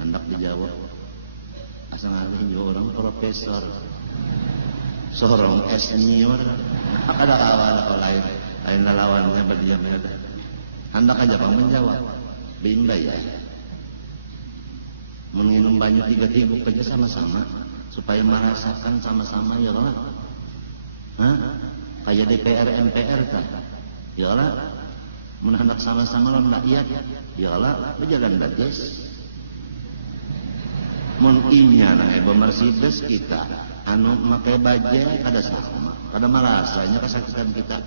Hendak dijawab, asal ngalih juga orang profesor, seorang senior, ada kawan atau lain lawannya berdiam ada. Hendak aja kamu menjawab, bimba ya. Menginum banyak 3 tiga aja sama-sama supaya merasakan sama-sama ya kan? Hah? Kayak DPR MPR kan? Ya lah. mun hendak sama-sama lawan rakyat yalah bejalan batis mun inya na Mercedes kita anu make baje kada sama kada marasanya kasakitan kita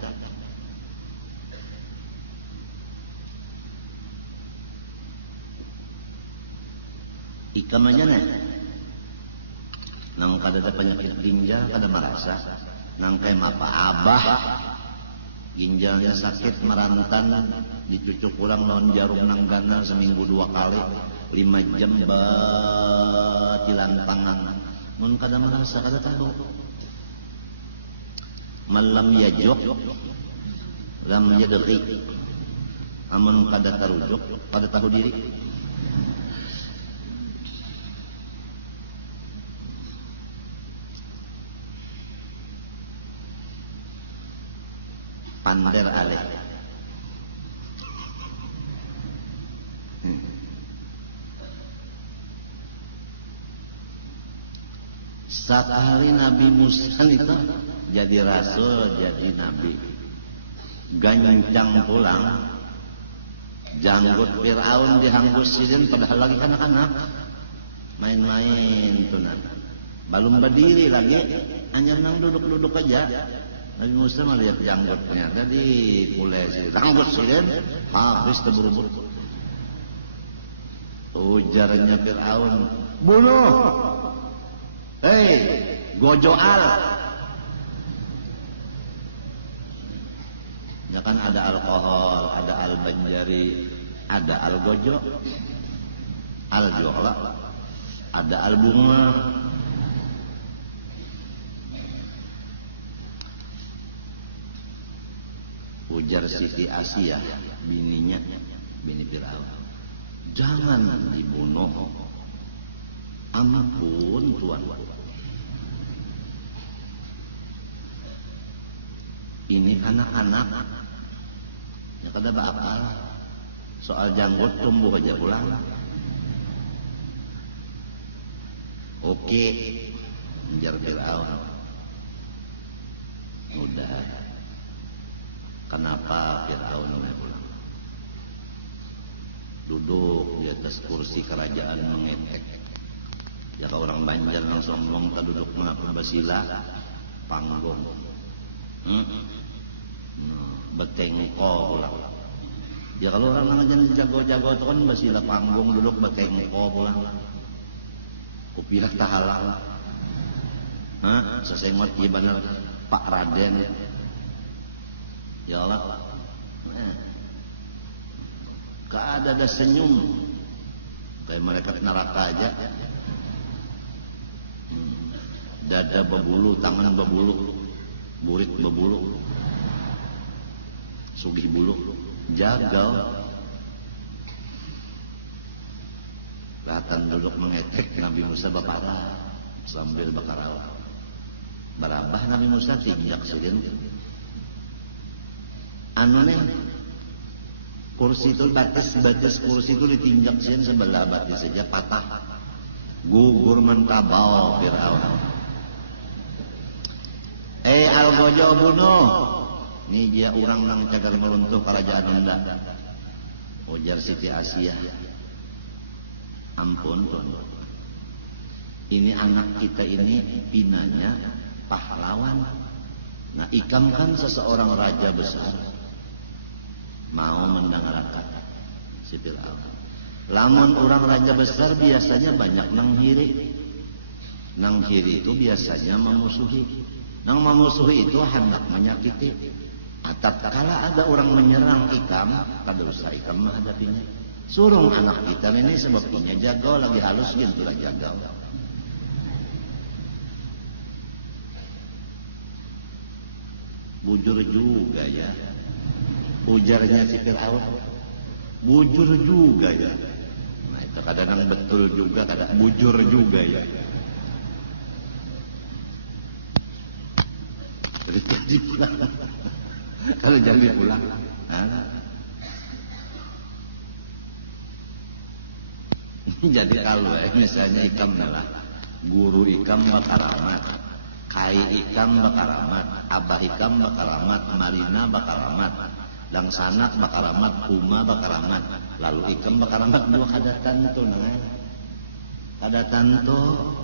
ikam aja nih nang kada ada penyakit ginjal kada merasa nang kayak apa abah ginjalnya sakit merantan dicucuk kurang lawan jarum nang gana seminggu 2 kali 5 jam batilan tangan mun kada merasa kada tahu malam yajuk lam yadri amun kada tarujuk kada tahu diri pander alih sekali Nabi Musa itu jadi rasul jadi nabi gancang pulang janggut Fir'aun dihanggusin padahal lagi kanak-kanak main-main tuh belum berdiri lagi hanya nang duduk-duduk aja Nabi Musa melihat janggutnya tadi mulai sih rambut siren habis terburu-buru ujarnya Fir'aun bunuh hei gojoal ya kan ada alkohol ada al-banjari ada al-gojo al-jola ada al-bunga ujar Siti Asia bininya bini Firaun jangan dibunuh ampun tuan ini anak-anak ya kada bakal soal janggut tumbuh aja pulang oke menjar Firaun udah kenapa Fir'aun pulang duduk di atas kursi kerajaan mengetek ya kalau orang Banjar langsung ngomong tak duduk mengapa basila panggung betengko pulang ya kalau orang aja jago-jago itu kan basila panggung duduk betengko pulang kupilah tahalal sesemot ibarat Pak Raden ya Allah ada senyum kayak mereka neraka aja dada berbulu tangan berbulu burit berbulu sugih bulu jagal kelihatan duduk mengetek Nabi Musa bakara sambil bakara barabah Nabi Musa tinjak segini anu nih kursi itu batas kursi itu ditinjak sih sebelah batas saja patah gugur mentabau Fir'aun al-gojo bunuh ini dia orang nang cagar meruntuh kerajaan Anda ujar Siti Asia ampun tuan ini anak kita ini pinanya pahlawan nah ikam kan seseorang raja besar mau mendengarkan si Fir'aun. Lamun orang raja besar biasanya banyak nang hiri. Nang hiri itu biasanya memusuhi. Nang memusuhi itu hendak menyakiti. Tatkala ada orang menyerang ikam, kada usah ikam menghadapinya. Suruh anak kita ini sebabnya jago lagi halus gitu lah jago. Bujur juga ya. Ujarnya si Fir'aun bujur juga ya nah itu kadang betul juga kadang bujur juga ya jadi pulang kalau jadi pulang jadi kalau misalnya ikam adalah guru ikam bakaramat kai ikam bakaramat abah ikam bakaramat marina bakaramat dang sanak bakaramat, kuma bakaramat, lalu ikam bakaramat dua kadatan tuh nah. Kadatan tuh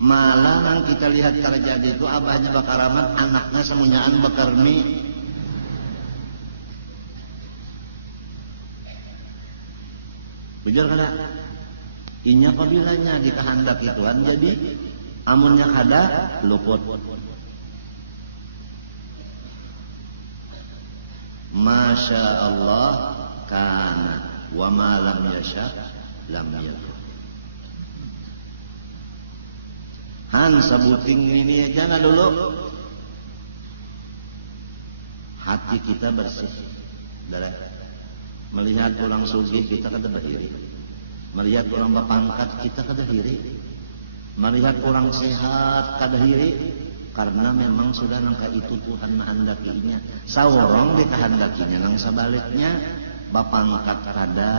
malah yang kita lihat terjadi itu abahnya bakaramat, anaknya semuanyaan bakarmi. Bujur kada inya kabilanya dikehendaki Tuhan jadi amunnya kada luput. Masya Allah kana wa ma lam yasha lam yakun. Han sebuting ini aja nggak dulu. Hati kita bersih. Dari melihat orang sugih kita kada bahiri. Melihat orang berpangkat kita kada hiri. Melihat orang sehat kada hiri. Karena memang sudah nangka itu Tuhan menghendakinya. Saworong dikehendakinya nang sebaliknya bapangkat kada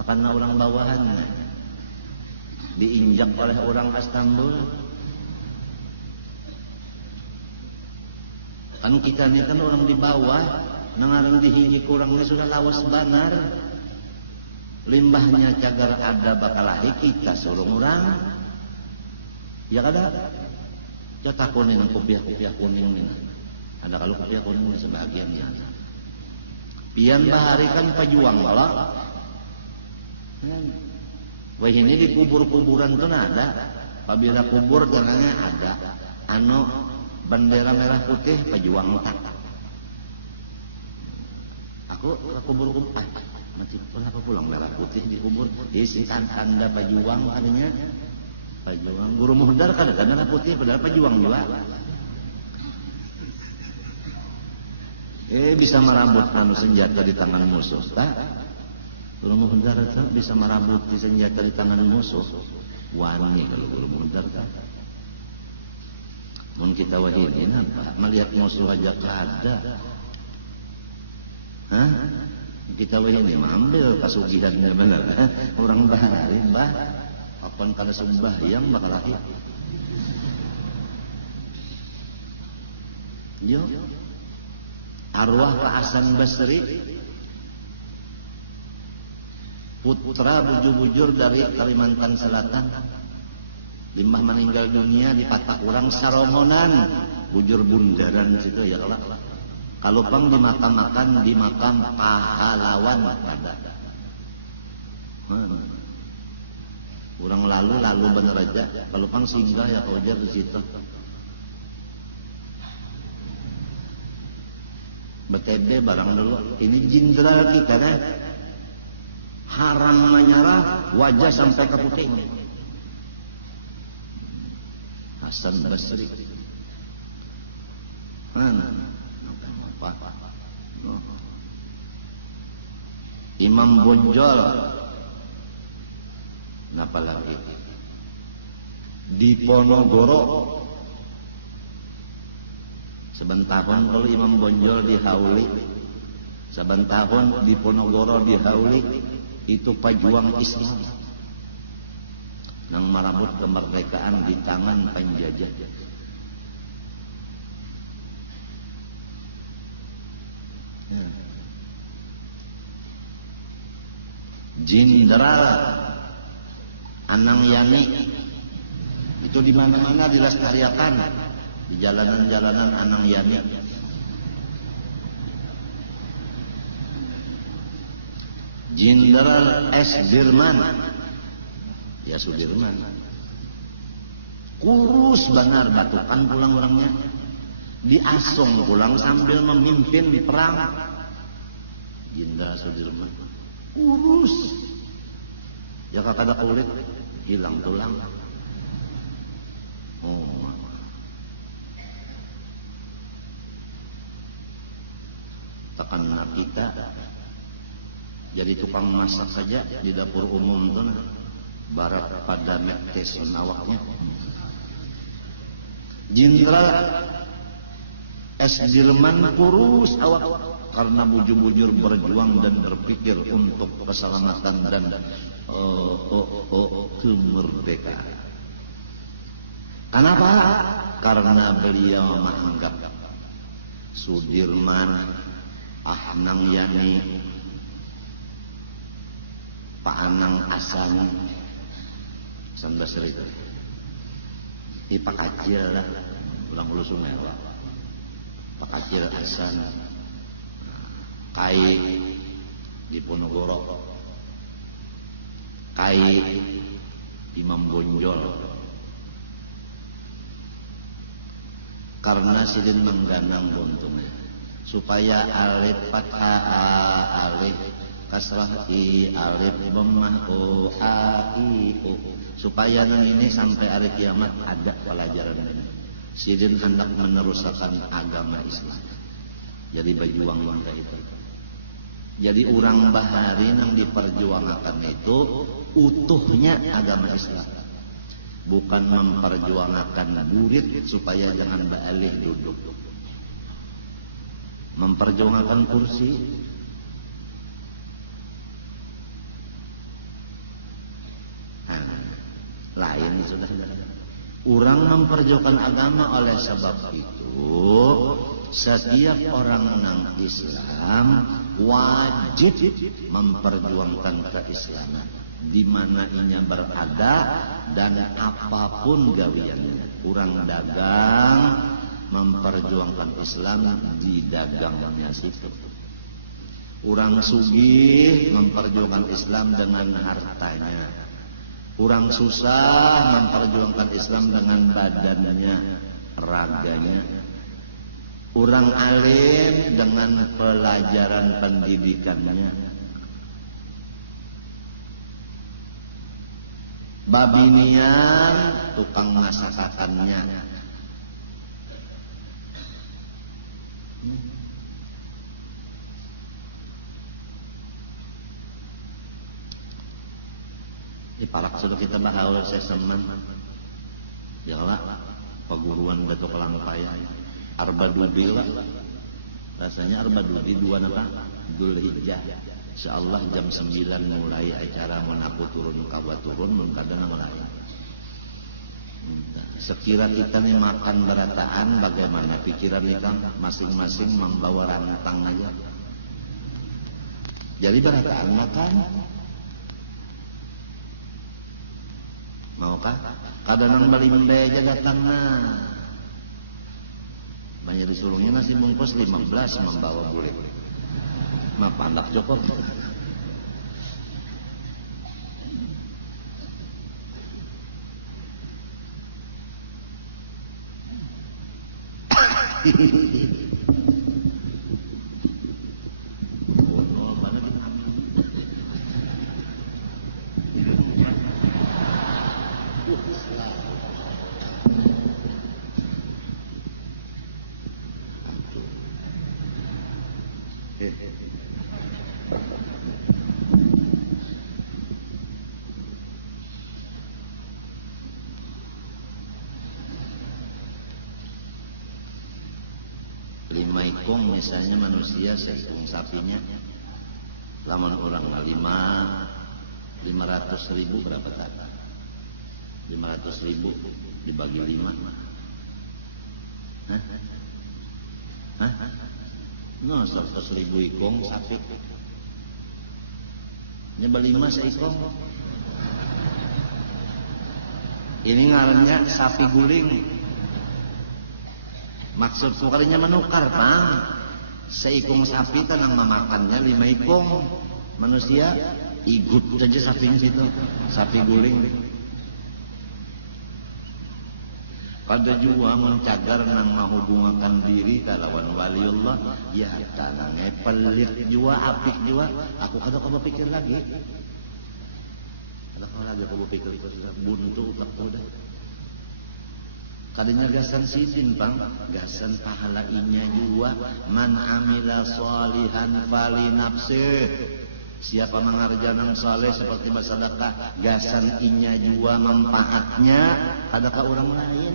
karena orang bawahannya diinjak oleh orang Istanbul. Kan kita ini kan orang di bawah, nangarang dihini kurangnya sudah lawas banar. Limbahnya cagar ada bakal lari kita suruh orang. Ya kada. Cetak kuning, kopiah kuning ini. Ada kalau kopiah kuning sebagian ya. Pian bahari kan pejuang malah. Wah ini di kubur-kuburan tuh ada. Apabila kubur tenangnya ada. Bendera merah putih pejuang tak. Aku ke kubur-kubur. Masih kenapa pulang merah putih di kubur? Isikan tanda pejuang adanya. Pejuang guru muhdar kan ada merah putih padahal pejuang juga. Bisa merambut senjata di tangan musuh. Tak? Guru muhdar itu bisa merambut senjata di tangan musuh. Wani kalau guru muhdar tak. Mun kita wahidin apa? Melihat musuh aja kada. Hah? Kita wahidin ambil kasugihannya benar. Orang bahari bah. Apaan kada sembahyang bakal lagi. Yo. Arwah Pak Hasan Basri putra bujur-bujur dari Kalimantan Selatan. Limbah meninggal dunia di Patak Urang Saromonan, bujur bundaran situ ya kalau pang dimakam-makan di makam pahlawan ada. Orang lalu bener aja. Kalau pang singgah ya kau jar di situ. BTB barang dulu. Ini jenderal kita kan. Haram menyerah, wajah sampai ke putih. Hasan Basri. Apa? Imam Bonjol. Napa lagi? Di Ponorogo. Sebentahun kalau Imam Bonjol dihauli. Sebentahun di Ponorogo dihauli. Itu pejuang Islam. Nang marabut kemerdekaan di tangan penjajah. Jenderal Anang Yani itu di mana-mana dilestarikan di jalanan-jalanan Anang Yani. Jenderal S. Dirman, ya Sudirman, kurus benar batukan pulang orangnya, diasong pulang sambil memimpin perang. Jenderal Sudirman, kurus, ya kakak ada kulit. Hilang tulang. Oh. Tekan kita jadi tukang masak saja di dapur umum tuh barat pada mektes awaknya. Jenderal S. Dirman kurus awak karena bujur-bujur berjuang dan berpikir untuk keselamatan dan kemerdekaan. Kenapa? Karena beliau menganggap Sudirman Ahnang Yani, Pak Anang Asan, Basri itu. Ini Pak Kacil lah, ulang ulu sungai lah. Pak Kacil Asan, Kai di Ponorogo, Kai Imam Bonjol. Karena sidin mengganang buntungnya supaya alif fathah alif kasrah i alif dhammah o a i u supaya ini sampai hari kiamat ada pelajaran ini. Sidin hendak meneruskan agama Islam. Jadi berjuang langkah itu. Jadi orang bahari yang diperjuangkan itu utuhnya agama Islam. Bukan memperjuangkan murid supaya jangan balik duduk. Memperjuangkan kursi. Lain sudah. Orang memperjuangkan agama oleh sebab itu setiap orang nang Islam wajib memperjuangkan keislaman di mana inya berada dan apapun gawiannya. Orang dagang memperjuangkan Islam di dagangnya situ. Orang sugih memperjuangkan Islam dengan hartanya. Orang susah memperjuangkan Islam dengan badannya, raganya. Orang alim dengan pelajaran pendidikannya. Babinian tukang masakannya. Di parak sudah kita bahas saya semen. Yalah paguruan Datuk Langpayan. Arba Dudi lah. Rasanya Arba Dudi 2 Dzulhijjah. Insyaallah jam 9 mulai acara menapu turun kawa turun mengkadang mulai. Sekira kita nih makan berataan bagaimana pikiran kita masing-masing membawa rantang aja. Jadi berataan makan. Maukah? Kadang balimbe aja datang nah. Banyak disuruhnya nasi bungkus 15 membawa burit. Mah pandak cukup. Misalnya manusia seekor sapinya laman orang 500.000 berapa tak? 500.000 dibagi 5. Hah? No, 100.000 ikong sapi. Nyebal 5 seikong. Ini ngarannya sapi guling. Maksud kalinya menukar, Bang. Seikung sapi tenang memakannya 5 ikung. Manusia ikut saja sapinya situ. Sapi guling. Pada jua mencagar nang mahubungakan diri kalawan waliullah. Ya tanangnya pelit jua, apik jua. Aku kada kau berpikir lagi. Kada kau lagi kau berpikir itu sudah buntu tak udah. Kadinya gasan sidin Bang, gasan pahala inya jua. Man amila salihan fali nafsih. Siapa mengerjakan saleh seperti bersedekah, gasan inya jua manfaatnya adakah orang lain.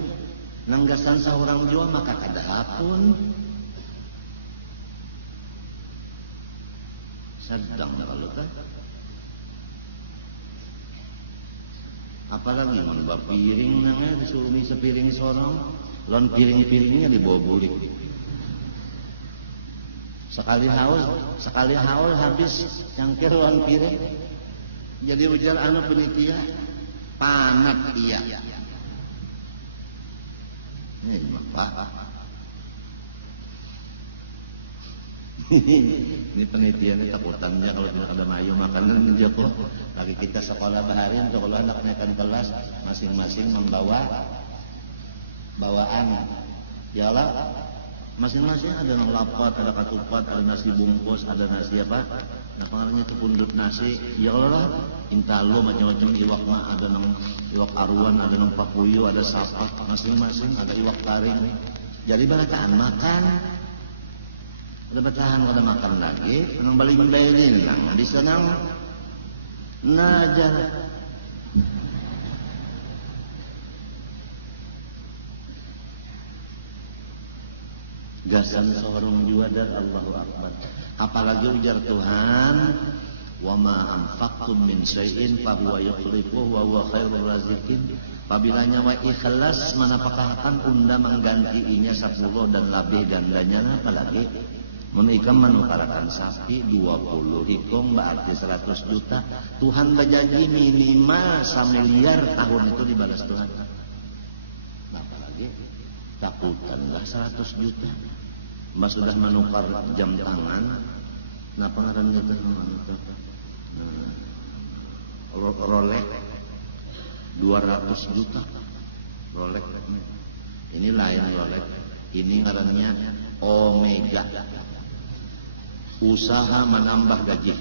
Nang gasan seorang jua maka kada apun. Sedang kalau kan. Apalagi membawa piring nangnya disuruh sepiring sorong, lon piring-piringnya dibawa bulik. Sekali haul habis cangkir ruang piring. Jadi ujar anak penitia panat iya. Ini Pak. Ini penelitiannya takutannya kalau tidak ada mayu makanan Joko. Lagi kita sekolah baharin, sekolah anaknya kan kelas, masing-masing membawa bawaan. Ya Allah, masing-masing ada nang lapat, ada katupat, ada nasi bungkus, ada nasi apa? Nah pengarangnya itu pundut nasi. Ya Allah, intalo macam-macam iwak mah, ada nang iwak aruan, ada nang papuyu, ada sapat, masing-masing ada iwak taring. Jadi balataan makan. Udah bertahan kada makan lagi, penang baling-baling nang di senang najar. Gasan seorang juadar Allahu Akbar. Apalagi ujar Tuhan, wa ma anfaqtum min syai'in fa huwa yukhlifuhu wa huwa khairur raziqin. Apabila nyawa ikhlas manapakahakan unda menggantiinya 10 dan lebih gandanya apalagi menikam menukarakan sapi 20 hitung berarti 100 juta. Tuhan berjanji minimal 1 miliar tahun itu dibalas Tuhan. Nah, apalagi takutanlah 100 juta. Mbak sudah menukar jam tangan. Nah pengarannya itu Rolex 200 juta. Rolex ini lain Rolex. Ini ngarannya Omega. Usaha menambah gaji.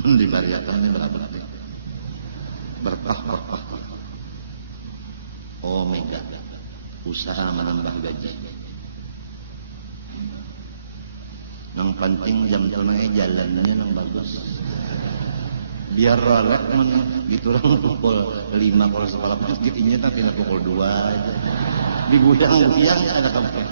Dibariakan ini berapa? Berkah. Omega. Usaha menambah gaji. Yang penting jam tunai jalannya yang bagus. Biar Rolex diturun pukul 5 kalau sekolah masjid ini tapi pukul 2 aja. Dibuyang-buyang ada kampung.